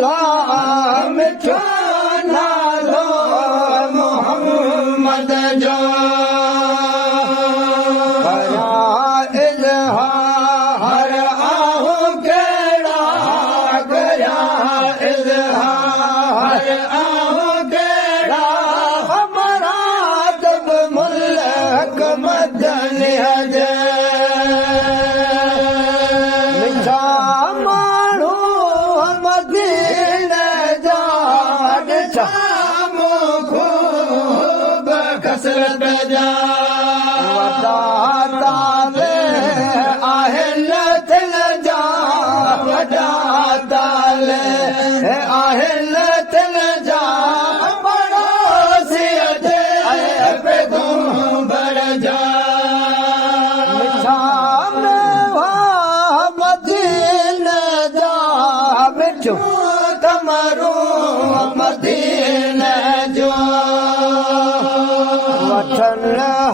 अल्लाह मिठो नालो मोहम्मद जो इज़हार आहू केड़ा कया इज़हार आहू केड़ा हमारा तब मुल्क मदनी जे मिठा माण्हू मदीने जा ॾिठा खूब कसरत जा वॾा ताले आहिनि थिल जा वॾा ताले आहिनि थिल जा पड़ोसीअ जे पैगंबर जा मिठा मेवा मदीने जा मिठो कमरू मदीने जो वठन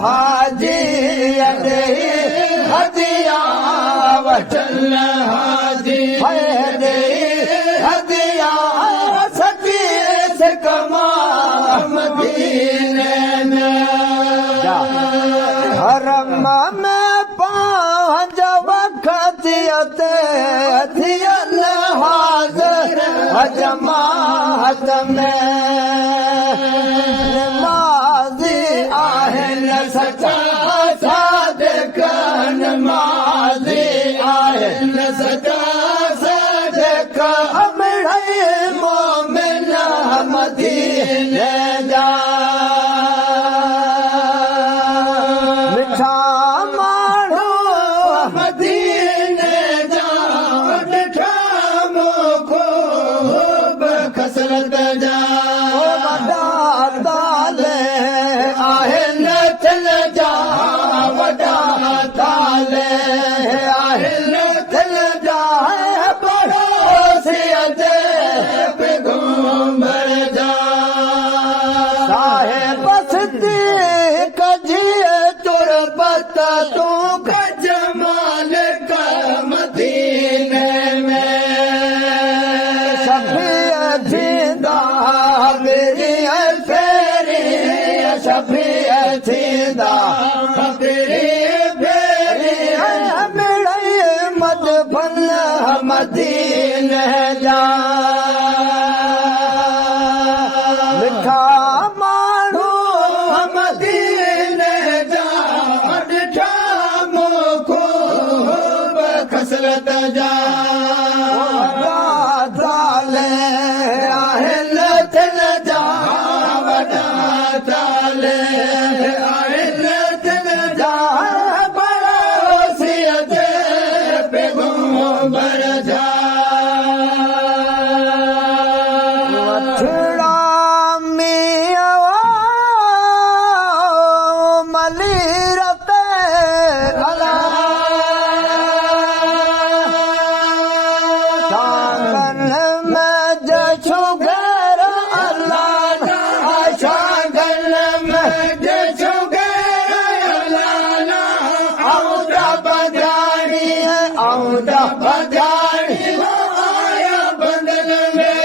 हाजी हदिया वठन हाजी हदिया सची कमा मदीने में हरम में पांच वक्त थियन हाज़िर जमात में नमाज़ी आहिनि सचा सादिक नमाज़ी आहिनि सचा सादिक अमिड़ई मोमिन मदीने जा मिठा माण्हू मदीने जा ॾिठा खूब कसरत जा वॾा ताले आहिनि थिल जा वॾा ताले आहिनि थिल जा पड़ोसीअ जे पैगंबर जा साहिब बस्ती कजिए तुरबत तूं कजमाल कर मदीने में शफीअ थींदा मेरी फेरी शफीअ थींदा मेरी फेरी मिड़ई मदफन मदीने जा मिठा माण्हू मदीने जा ॾिठा खूब कसरत जा वॾा ताले आहिनि थिल जा वॾा ताले आहिनि थिल जा पड़ोसीअ जे पैगंबर जा वठड़ा मिया मलीरत अला शांगन में जछू घर अल्लाह शांगन में जछू घर अल्लाह औदा बजानी औदा बजानी आया बंधन में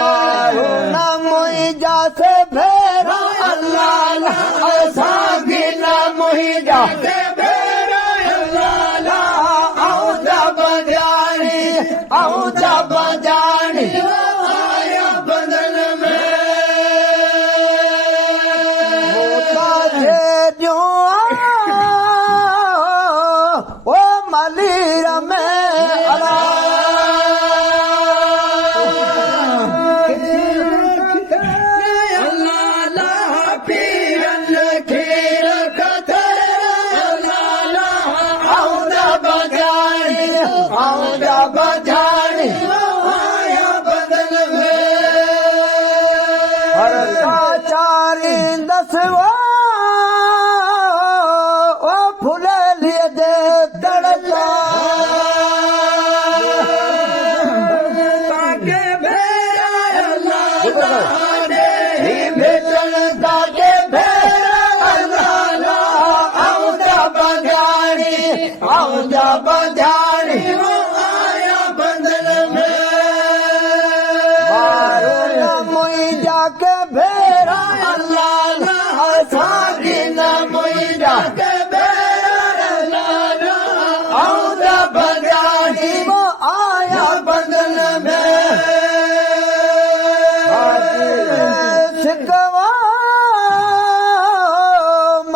मारू न मुइजा से भेरा अल्लाह असांगी न मुइजा से भेरा अल्लाह औदा बजानी औदा बजानी आया बंधन में होता है जो ओ मलीर में अल्लाह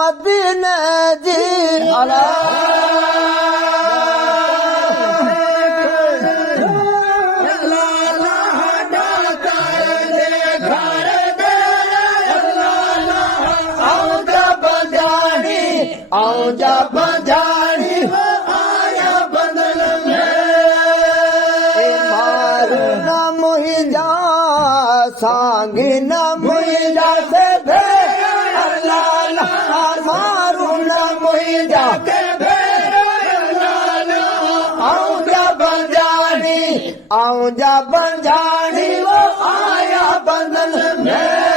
मदीने जी अला आऊंजा बंजानी हो आया बदल में मारू ना मुहिंजा सांगी ना मुहिंजा से भेर अल्लाह मारू ना मुहिंजा के भेर अल्लाह आऊंजा बंजानी वो आया बदल में